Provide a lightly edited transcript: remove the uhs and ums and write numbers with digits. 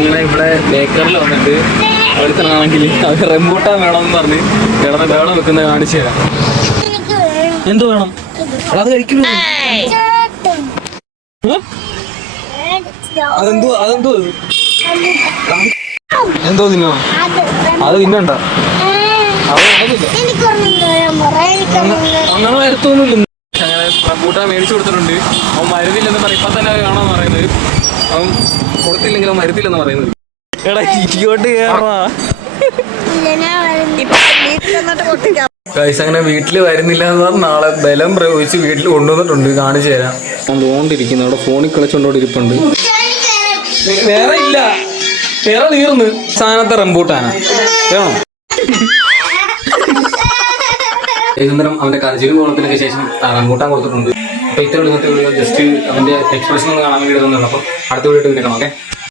ഇങ്ങനെ ഇവിടെ ബേക്കറിൽ വന്നിട്ട് അടുത്താണെങ്കിൽ അത് റംബൂട്ടാൻ വേണമെന്ന് പറഞ്ഞ് കിടന്ന് വേണം വെക്കുന്നത് കാണിച്ചു തരാം. എന്ത് വേണം? അത് കഴിക്കില്ല. അതെന്തോ എന്തോ തിന്നോ? അത് തിന്നണ്ട. അങ്ങനെ വരത്തൊന്നുമില്ല. അങ്ങനെ റംബൂട്ടാൻ മേടിച്ചു കൊടുത്തിട്ടുണ്ട്. അവൻ മരുന്നില്ലെന്ന് പറയും. ഇപ്പൊ തന്നെ കാണാന്ന് പറയുന്നത്. അവൻ കൊടുത്തില്ലെങ്കിലും മരുന്നില്ലെന്ന് പറയുന്നത്. എടാ ഇങ്ങോട്ട് കേറാ. അങ്ങനെ വീട്ടില് വരുന്നില്ല എന്ന് പറഞ്ഞാൽ നാളെ ബലം പ്രയോഗിച്ച് വീട്ടിൽ കൊണ്ടുവന്നിട്ടുണ്ട്. കാണിച്ചു തരാം. തോണ്ടിരിക്കുന്നു. അവിടെ ഫോണിൽ കളിച്ചോണ്ടോട് ഇരിപ്പുണ്ട്. വേറെ ഇല്ല, വേറെ തീർന്ന്. സാധനത്തെ റംബൂട്ടാനാ വേണോ? വൈകുന്നേരം അവന്റെ കരച്ചിലും കോളത്തിനൊക്കെ ശേഷം റംബൂട്ടാൻ കൊടുത്തിട്ടുണ്ട്. അപ്പൊ ഇത്ര ഇന്നത്തെ വീഡിയോ ജസ്റ്റ് അവന്റെ എക്സ്പ്രഷൻ ഒന്ന് കാണാൻ വേണ്ടി ഇടുന്നുണ്ട്. അപ്പം അടുത്ത വീഡിയോ കാണാം. ഓക്കെ.